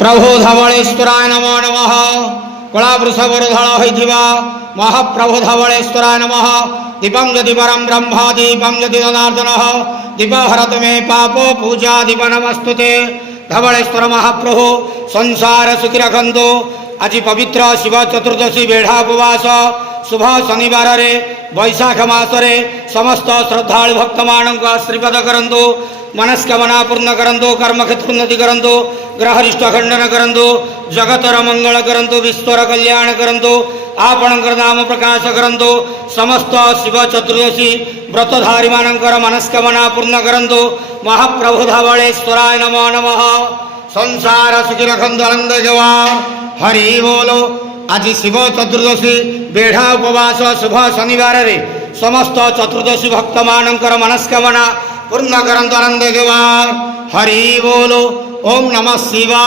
प्रभु धवलेश्वराय नमो नमः। कला वृषभरधल होइथिबा महाप्रभु धवलेश्वराय नमः। दीपं यदि परं ब्रह्म दीपं यदि जनार्दनः दीपहरत मे पापो पूजा दीप नमस्तुते। धवलेश्वर महाप्रभु संसार सुखी रखंतु। आज पवित्र शिव चतुर्दशी बेढ़ा उपवास शुभ शनिवार रे वैशाख मासरे समस्त श्रद्धालु भक्त मानक आशीर्वाद करंतु। मनस्कामना पूर्ण करंतु। कर्मक्षेत्र उन्नति करंतु। ग्रहरिष्ट खंडन करंतु। जगतर मंगल करंतु। विश्वर कल्याण करंतु। आपणकर नाम प्रकाश करंतु। समस्त शिव चतुर्दशी व्रतधारी मानकर मनस्कामना पूर्ण करंतु। महाप्रभु धवलेश्वराय नमो नमः। संसार सुखी रखंतु आनंद जवा हरि बोलो। आज शिव चतुर्दशी बेढ़ा उपवास शुभ शनिवार रे समस्त चतुर्दशी भक्त मानकर मनस्कामना पूर्ण करंतु आनंद जवा हरि बोलो। ओम नमः शिवाय।